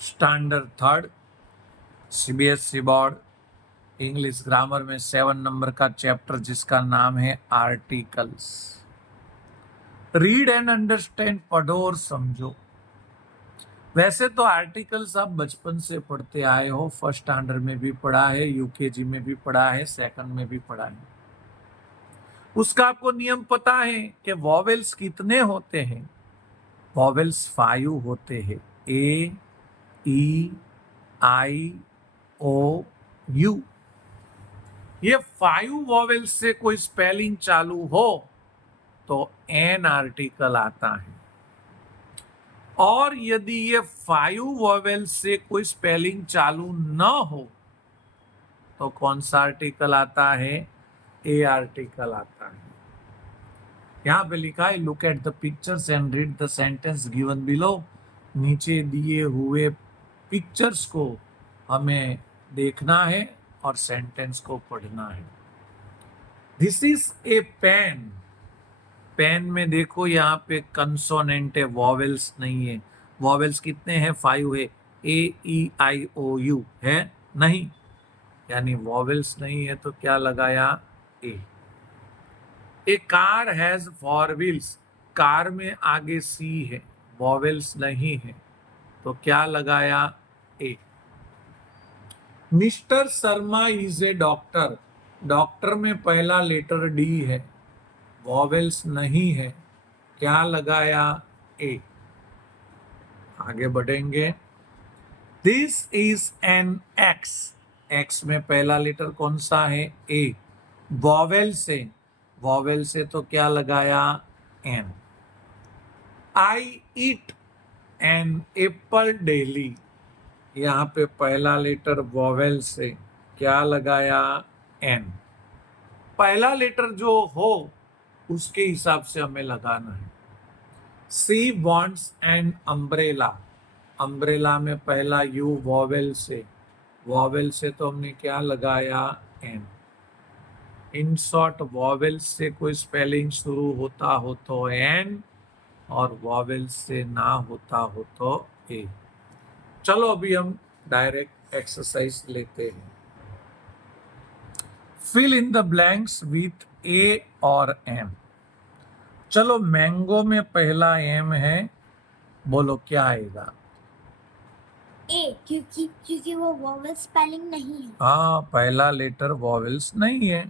Standard third, CBSE board, English grammar में 7 number का chapter जिसका नाम है आर्टिकल्स। रीड एंड अंडरस्टैंड, पढ़ो और समझो। वैसे तो आर्टिकल्स आप बचपन से पढ़ते आए हो, फर्स्ट स्टैंडर्ड में भी पढ़ा है, यूकेजी में भी पढ़ा है, सेकंड में भी पढ़ा है। उसका आपको नियम पता है कि वॉवेल्स कितने होते हैं? वॉवेल्स 5 होते हैं, ए, ई, आई, ओ, यू। ये 5 वॉवेल्स से कोई स्पेलिंग चालू हो तो एन आर्टिकल आता है, और यदि ये 5 वॉवेल्स से कोई स्पेलिंग चालू न हो तो कौन सा आर्टिकल आता है? ए आर्टिकल आता है। यहां पे लिखा है look at the pictures and read the sentence given below. नीचे दिए हुए पिक्चर्स को हमें देखना है और सेंटेंस को पढ़ना है। This is a pen. Pen में देखो यहाँ पे कंसोनेंट है, वॉवेल्स नहीं है। वॉवेल्स कितने हैं? 5 है। ए, ई, आई, ओ, यू है नहीं, यानी वॉवेल्स नहीं है तो क्या लगाया? ए। ए कार हैज 4 व्हील्स। कार में आगे सी है, वॉवेल्स नहीं है तो क्या लगाया? A. Mister Sharma is a doctor. Doctor में पहला लेटर डी है, वॉवेल्स नहीं है, क्या लगाया? ए। आगे बढ़ेंगे। This is an x. X में पहला लेटर कौन सा है? ए। वॉवेल से, वॉवेल से तो क्या लगाया? An. I eat an apple daily. यहाँ पे पहला लेटर वॉवेल से, क्या लगाया? एन। पहला लेटर जो हो उसके हिसाब से हमें लगाना है। सी वॉन्ट्स एन अम्ब्रेला। अम्ब्रेला में पहला यू, वॉवेल से, वॉवेल से तो हमने क्या लगाया? एन। इन शॉर्ट, वॉवेल से कोई स्पेलिंग शुरू होता हो तो एन, और वॉवेल से ना होता हो तो ए। चलो अभी हम डायरेक्ट एक्सरसाइज लेते हैं। Fill in the blanks with a और एम। चलो, मैंगो में पहला एम है, बोलो क्या आएगा? ए, क्योंकि वो वोवेल स्पेलिंग नहीं है। हाँ, पहला लेटर वॉवेल्स नहीं है।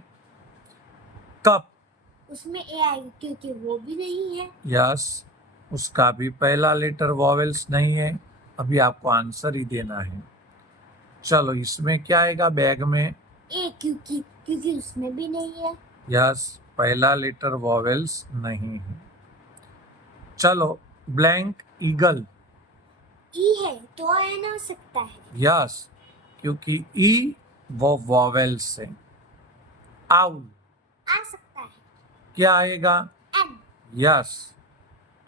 कप, उसमें ए आएगी क्योंकि वो भी नहीं है। यस, उसका भी पहला लेटर वॉवेल्स नहीं है। अभी आपको आंसर ही देना है। चलो, इसमें क्या आएगा? बैग में ए, क्योंकि उसमें भी नहीं है। यस, पहला लेटर वॉवेल्स नहीं है। चलो, ब्लैंक ईगल। ई है तो एन आ सकता है। यस, क्योंकि ई वो वॉवेल्स है। आउल, आ सकता है। क्या आएगा? एन। यस,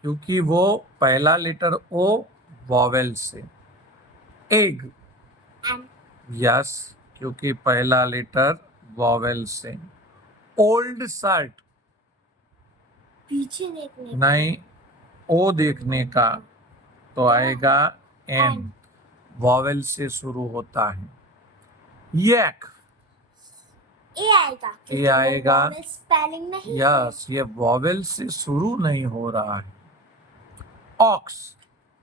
क्योंकि वो पहला लेटर ओ वॉवेल से। Egg, an. यस, क्योंकि पहला लेटर वॉवेल से। ओल्ड शर्ट, पीछे देखने नहीं, ओ देखने का तो आएगा एन, वॉवेल से शुरू होता है। यैक, ए आएगा ये आएगा। वोवेल स्पेलिंग नहीं यस, ये वॉवेल से शुरू नहीं हो रहा है। ऑक्स,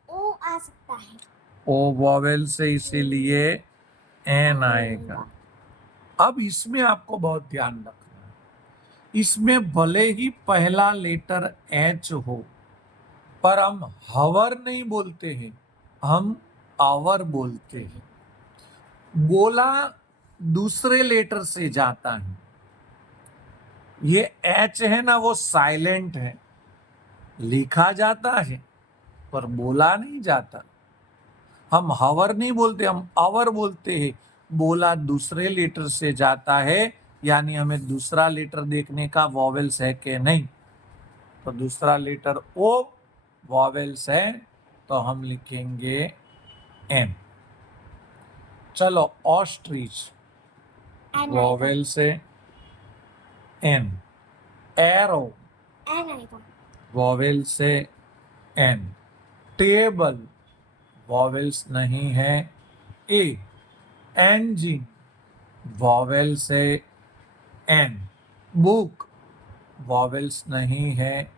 है। ओ आ सकता है। ओ वॉवेल से, इसीलिए एन आएगा। अब इसमें आपको बहुत ध्यान रखना है। इसमें भले ही पहला लेटर एच हो, पर हम हवर नहीं बोलते हैं, हम आवर बोलते हैं। बोला दूसरे लेटर से जाता है। ये एच है ना, वो साइलेंट है, लिखा जाता है पर बोला नहीं जाता। हम हवर नहीं बोलते, हम आवर बोलते हैं। बोला दूसरे लेटर से जाता है, यानी हमें दूसरा लेटर देखने का वॉवेल्स है कि नहीं। तो दूसरा लेटर ओ वॉवेल्स है तो हम लिखेंगे एन। चलो, ऑस्ट्रिच, वॉवेल से एन। एरो, एन आएगा। वॉवेल से एन। टेबल, वॉवेल्स नहीं है ए। engine, वॉवेल्स है एन। बुक, वॉवेल्स नहीं है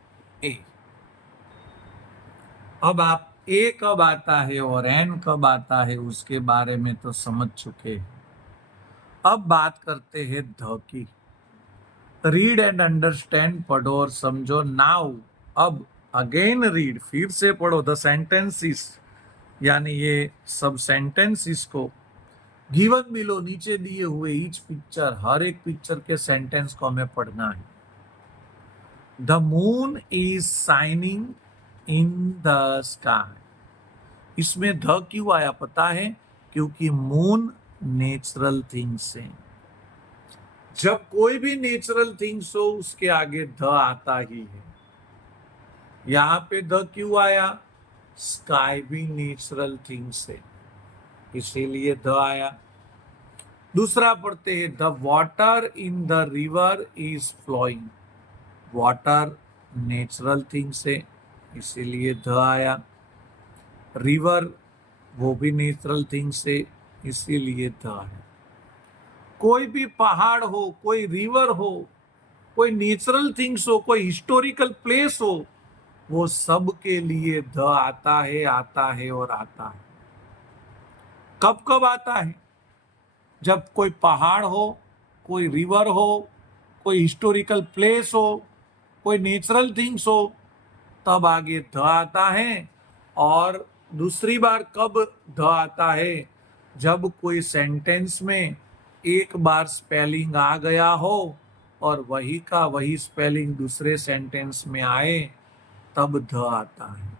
ए। अब आप ए कब आता है और एन कब आता है उसके बारे में तो समझ चुके हैं। अब बात करते हैं ध की। रीड एंड अंडरस्टैंड, पढ़ो और समझो। नाउ, अब अगेन रीड, फिर से पढ़ो द सेंटेंसेस, यानी ये सब सेंटेंसेस को गिवन बिलो, नीचे दिए हुए ईच पिक्चर, हर एक पिक्चर के सेंटेंस को हमें पढ़ना है। The moon is shining in the sky. इसमें द क्यों आया पता है? क्योंकि मून नेचुरल थिंग्स है। जब कोई भी नेचुरल थिंग्स हो उसके आगे द आता ही है। यहां पे द क्यों आया? स्काई भी नेचुरल थिंग्स है, इसीलिए द आया। दूसरा पढ़ते हैं, the water in the river is flowing. Water natural things है, इसीलिए द आया। रिवर, वो भी नेचुरल थिंग्स है, इसीलिए द है। कोई भी पहाड़ हो, कोई रिवर हो, कोई नेचुरल थिंग्स हो, कोई हिस्टोरिकल प्लेस हो, वो सब के लिए द आता है, आता है और आता है। कब कब आता है? जब कोई पहाड़ हो, कोई रिवर हो, कोई हिस्टोरिकल प्लेस हो, कोई नेचुरल थिंग्स हो, तब आगे द आता है। और दूसरी बार कब द आता है? जब कोई सेंटेंस में एक बार स्पेलिंग आ गया हो और वही का वही स्पेलिंग दूसरे सेंटेंस में आए, तब द आता है।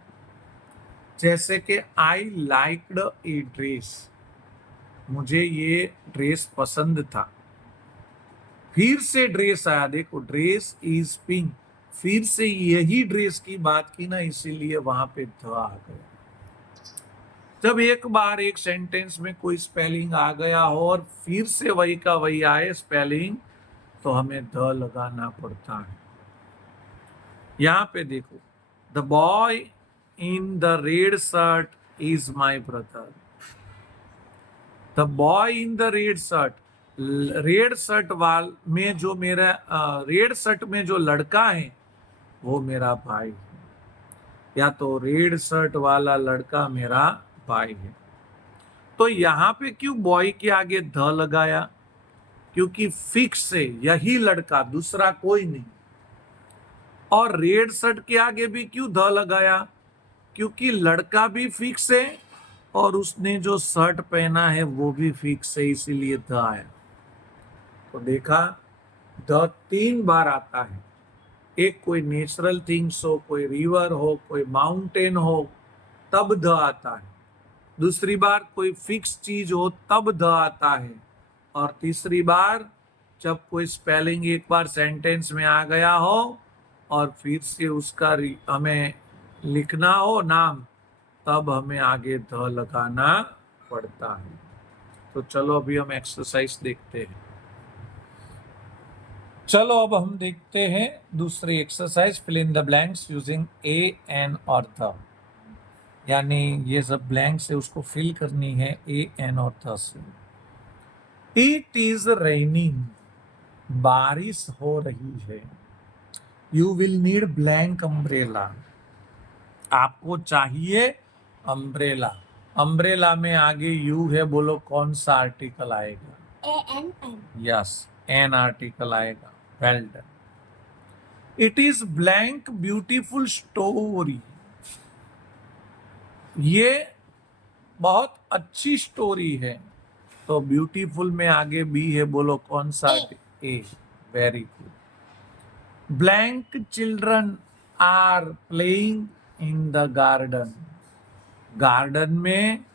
जैसे कि आई लाइक्ड ए ड्रेस, मुझे ये ड्रेस पसंद था। फिर से ड्रेस आया, देखो ड्रेस इज पिंक, फिर से यही ड्रेस की बात की ना, इसीलिए वहां पे द आ गया। जब एक बार एक सेंटेंस में कोई स्पेलिंग आ गया हो और फिर से वही का वही आए स्पेलिंग, तो हमें द लगाना पड़ता है। यहां पे देखो, the boy in the red shirt is my brother. The boy in the red shirt, red shirt वाल में जो मेरा रेड शर्ट में जो लड़का है वो मेरा भाई है, या तो रेड शर्ट वाला लड़का मेरा भाई है। तो यहां पे क्यों बॉय के आगे द लगाया? क्योंकि फिक्स है यही लड़का, दूसरा कोई नहीं। और रेड शर्ट के आगे भी क्यों द लगाया? क्योंकि लड़का भी फिक्स है और उसने जो शर्ट पहना है वो भी फिक्स है, इसीलिए द आया। तो देखा, द 3 बार आता है। एक कोई नेचुरल थिंग्स हो, कोई रिवर हो, कोई माउंटेन हो, तब द आता है। दूसरी बार कोई फिक्स चीज हो तब द आता है। और तीसरी बार जब कोई स्पेलिंग एक बार सेंटेंस में आ गया हो और फिर से उसका हमें लिखना हो नाम, तब हमें आगे द लगाना पड़ता है। तो चलो अभी हम एक्सरसाइज देखते हैं। चलो अब हम देखते हैं दूसरी exercise, fill in the blanks using a, an और द। यानी ये सब ब्लैंक्स है उसको फिल करनी है ए, एन और द से। इट इज रेनिंग, बारिश हो रही है। You will need blank umbrella, आपको चाहिए अम्ब्रेला। अम्ब्रेला में आगे यू है, बोलो कौन सा आर्टिकल आएगा? A-N-N. यस, एन आर्टिकल आएगा। Well done. It is blank beautiful story, ये बहुत अच्छी स्टोरी है। तो ब्यूटीफुल में आगे बी है, बोलो कौन सा? A. Very good. Blank children are playing in the garden, garden में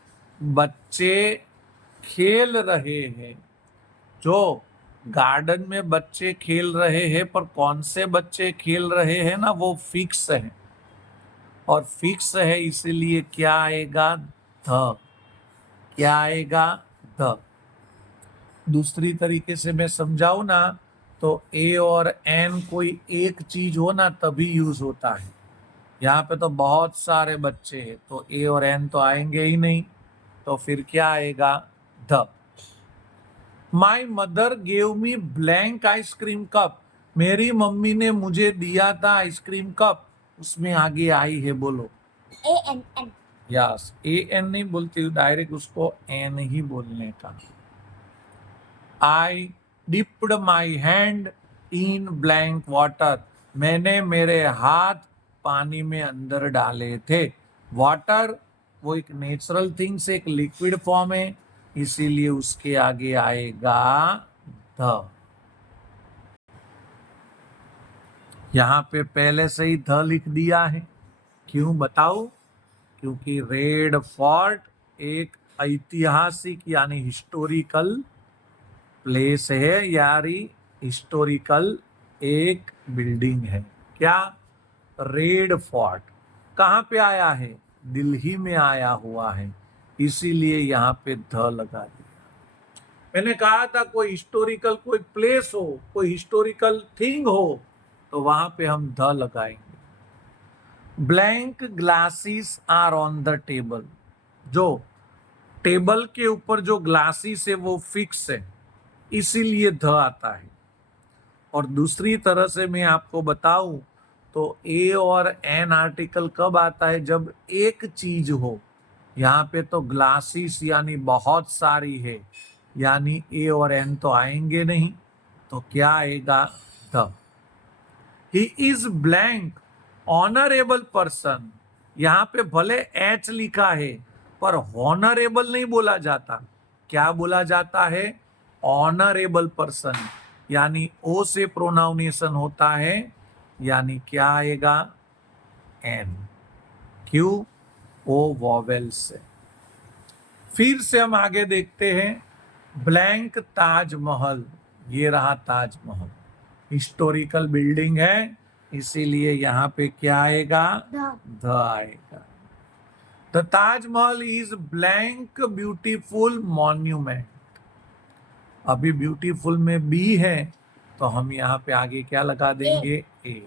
बच्चे खेल रहे हैं। जो गार्डन में बच्चे खेल रहे हैं, पर कौन से बच्चे खेल रहे हैं ना, वो फिक्स है। और फिक्स है इसीलिए क्या आएगा? ध। क्या आएगा? ध। दूसरी तरीके से मैं समझाऊं ना, तो ए और एन कोई एक चीज हो ना तभी यूज होता है। यहाँ पे तो बहुत सारे बच्चे हैं, तो ए और एन तो आएंगे ही नहीं, तो फिर क्या आएगा? The. My mother gave me blank ice cream cup. मेरी मम्मी ने मुझे दिया था आइसक्रीम कप। उसमें आगे आई है, बोलो। A-N-N. यस, ए एन नहीं बोलती, डायरेक्ट उसको एन ही बोलने का। I dipped my hand in blank water. मैंने मेरे हाथ पानी में अंदर डाले थे। वाटर वो एक नेचुरल थिंग्स, एक लिक्विड फॉर्म है, इसीलिए उसके आगे आएगा ध। यहाँ पे पहले से ही ध लिख दिया है, क्यों बताओ? क्योंकि रेड फोर्ट एक ऐतिहासिक यानी हिस्टोरिकल प्लेस है, यानी हिस्टोरिकल एक बिल्डिंग है। क्या? रेड फोर्ट कहाँ पे आया है? दिल्ली में आया हुआ है, इसीलिए यहाँ पे ध लगा दिया। मैंने कहा था कोई हिस्टोरिकल कोई प्लेस हो, कोई हिस्टोरिकल थिंग हो, तो वहां पे हम ध लगाएंगे। Blank glasses are on the table. जो टेबल के ऊपर जो ग्लासेस है वो फिक्स है, इसीलिए ध आता है। और दूसरी तरह से मैं आपको बताऊं तो ए और एन आर्टिकल कब आता है? जब एक चीज हो। यहाँ पे तो ग्लासेस यानी बहुत सारी है, यानी ए और एन तो आएंगे नहीं, तो क्या आएगा? The. He is blank honourable person. यहाँ पे भले एच लिखा है, पर हॉनरेबल नहीं बोला जाता। क्या बोला जाता है? ऑनरेबल पर्सन, यानी ओ से प्रोनाउंसिएशन होता है, यानी क्या आएगा? एन। क्यों? ओ वॉवेल से। फिर से हम आगे देखते हैं। ब्लैंक ताजमहल, ये रहा ताजमहल, हिस्टोरिकल बिल्डिंग है, इसीलिए यहाँ पे क्या आएगा? द आएगा। The Taj Mahal is blank beautiful monument. अभी ब्यूटीफुल में बी है, तो हम यहाँ पे आगे क्या लगा देंगे? A.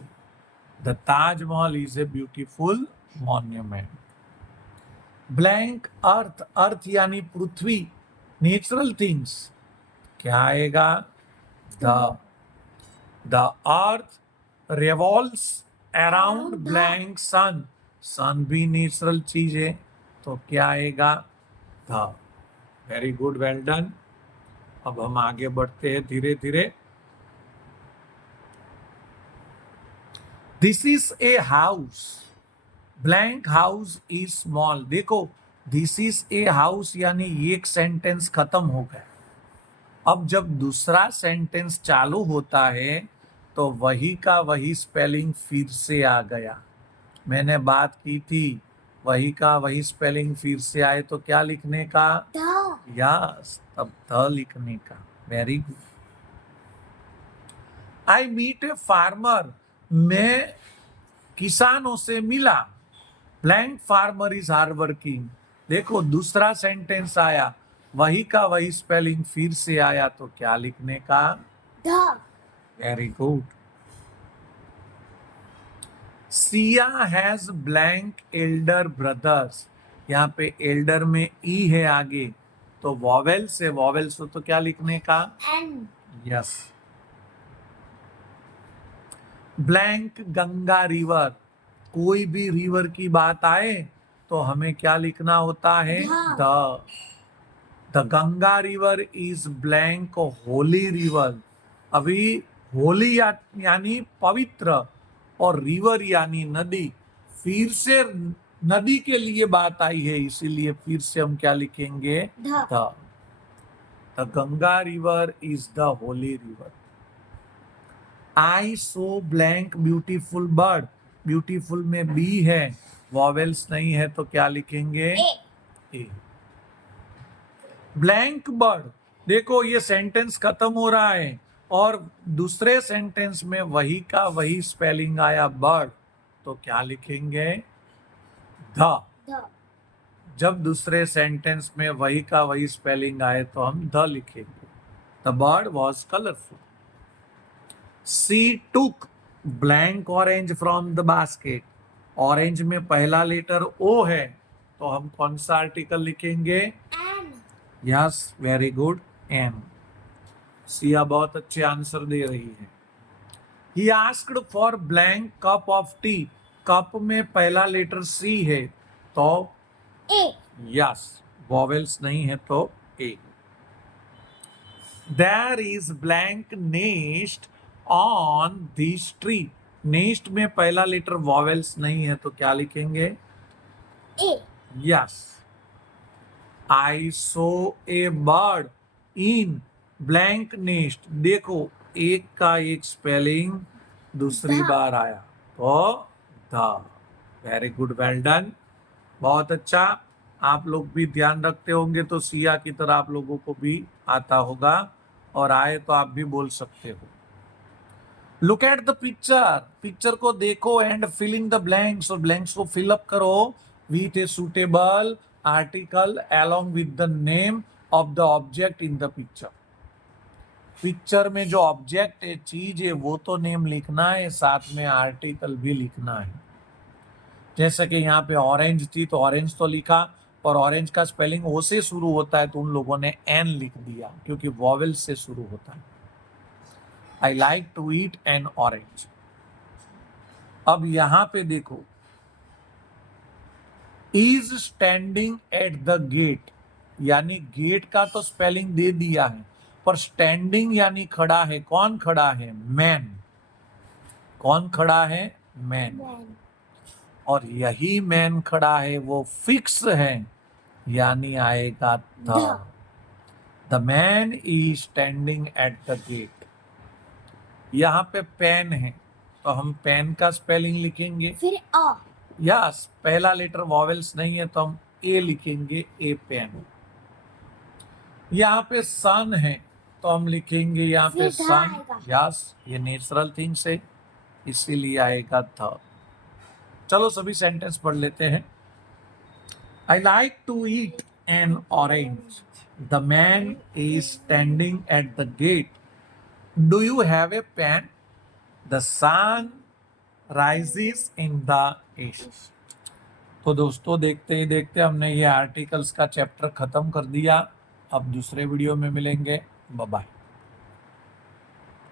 The Taj Mahal is a beautiful monument. Blank earth, earth यानी पृथ्वी, नेचुरल थिंग्स, क्या आएगा? The. The earth revolves around blank sun। Sun भी नेचुरल चीज है, तो क्या आएगा? था। Very good, well done. अब हम आगे बढ़ते हैं धीरे धीरे। This is a house. Blank house is small. देखो, दिस इज ए हाउस यानी एक सेंटेंस खत्म हो गया। अब जब दूसरा सेंटेंस चालू होता है तो वही का वही स्पेलिंग फिर से आ गया। मैंने बात की थी, वही का वही स्पेलिंग फिर से आए तो क्या लिखने का? यस, तब ध लिखने का। Very good. I meet a farmer. मैं किसानों से मिला। Blank farmer is hard working. देखो, दूसरा सेंटेंस आया, वही का वही स्पेलिंग फिर से आया, तो क्या लिखने का? Very good. Siya has blank Elder brothers. यहाँ पे एल्डर में ई है आगे, तो वॉवेल्स है, वॉवेल्स हो तो क्या लिखने का? N. Yes. Blank Ganga river. कोई भी रिवर की बात आए तो हमें क्या लिखना होता है? The. The Ganga river is blank Holi river. अभी होली यानी पवित्र और रिवर यानी नदी, फिर से नदी के लिए बात आई है, इसीलिए फिर से हम क्या लिखेंगे? The. The Ganga river is the holy river. I saw blank beautiful bird. Beautiful में बी है, वॉवेल्स नहीं है, तो क्या लिखेंगे? ए। Blank bird. देखो, ये सेंटेंस खत्म हो रहा है और दूसरे सेंटेंस में वही का वही स्पेलिंग आया, बर्ड, तो क्या लिखेंगे? ध। जब दूसरे सेंटेंस में वही का वही स्पेलिंग आए तो हम ध लिखेंगे। The bird was colourful. She took blank orange from the basket. Orange में पहला लेटर ओ है, तो हम कौन सा आर्टिकल लिखेंगे? N. Yes, very good, an. Siya बहुत अच्छे आंसर दे रही है। He asked for blank cup of tea. Cup में पहला लेटर सी है, तो A. यस, वॉवेल्स नहीं है तो ए। There is blank nest on this tree. Nest में पहला लेटर वॉवेल्स नहीं है तो क्या लिखेंगे? A. Yes. I saw a bird in blank nest. देखो, एक का एक स्पेलिंग दूसरी धा। बार आया तो धा। वेरी गुड, वेल डन, बहुत अच्छा। आप लोग भी ध्यान रखते होंगे तो सिया की तरह आप लोगों को भी आता होगा, और आए तो आप भी बोल सकते हो। Look at the picture, picture को देखो and fill in the blanks, और ब्लैंक्स को फिल अप करो with a suitable article along with the name of the object in the picture. Picture में जो ऑब्जेक्ट है, चीज है, वो तो नेम लिखना है, साथ में आर्टिकल भी लिखना है। जैसे कि यहाँ पे ऑरेंज थी तो ऑरेंज तो लिखा, और ऑरेंज का स्पेलिंग ओ से शुरू होता है तो उन लोगों ने एन लिख दिया क्योंकि वॉवेल से शुरू होता है। I like to eat an orange. अब यहां पे देखो, is standing at the gate, यानी गेट का तो स्पेलिंग दे दिया है, पर स्टैंडिंग यानी खड़ा है। कौन खड़ा है? मैन। कौन खड़ा है? मैन। Man. और यही मैन खड़ा है वो फिक्स है, यानी आएगा the. The man is standing at the gate. यहाँ पे पेन है तो हम पेन का स्पेलिंग लिखेंगे। फिर A. यस, पहला लेटर वॉवेल्स नहीं है तो हम ए लिखेंगे, ए पेन। यहाँ पे सन है तो हम लिखेंगे यहाँ पे फिर धा सन। आएगा। यस, ये नेचुरल थिंग्स है, इसीलिए आएगा थ। चलो सभी सेंटेंस पढ़ लेते हैं। I like to eat an orange. The man is standing at the gate. Do you have a pen? The sun rises in the east. तो दोस्तों, देखते ही देखते हमने ये आर्टिकल्स का चैप्टर खत्म कर दिया। अब दूसरे वीडियो में मिलेंगे। Bye bye.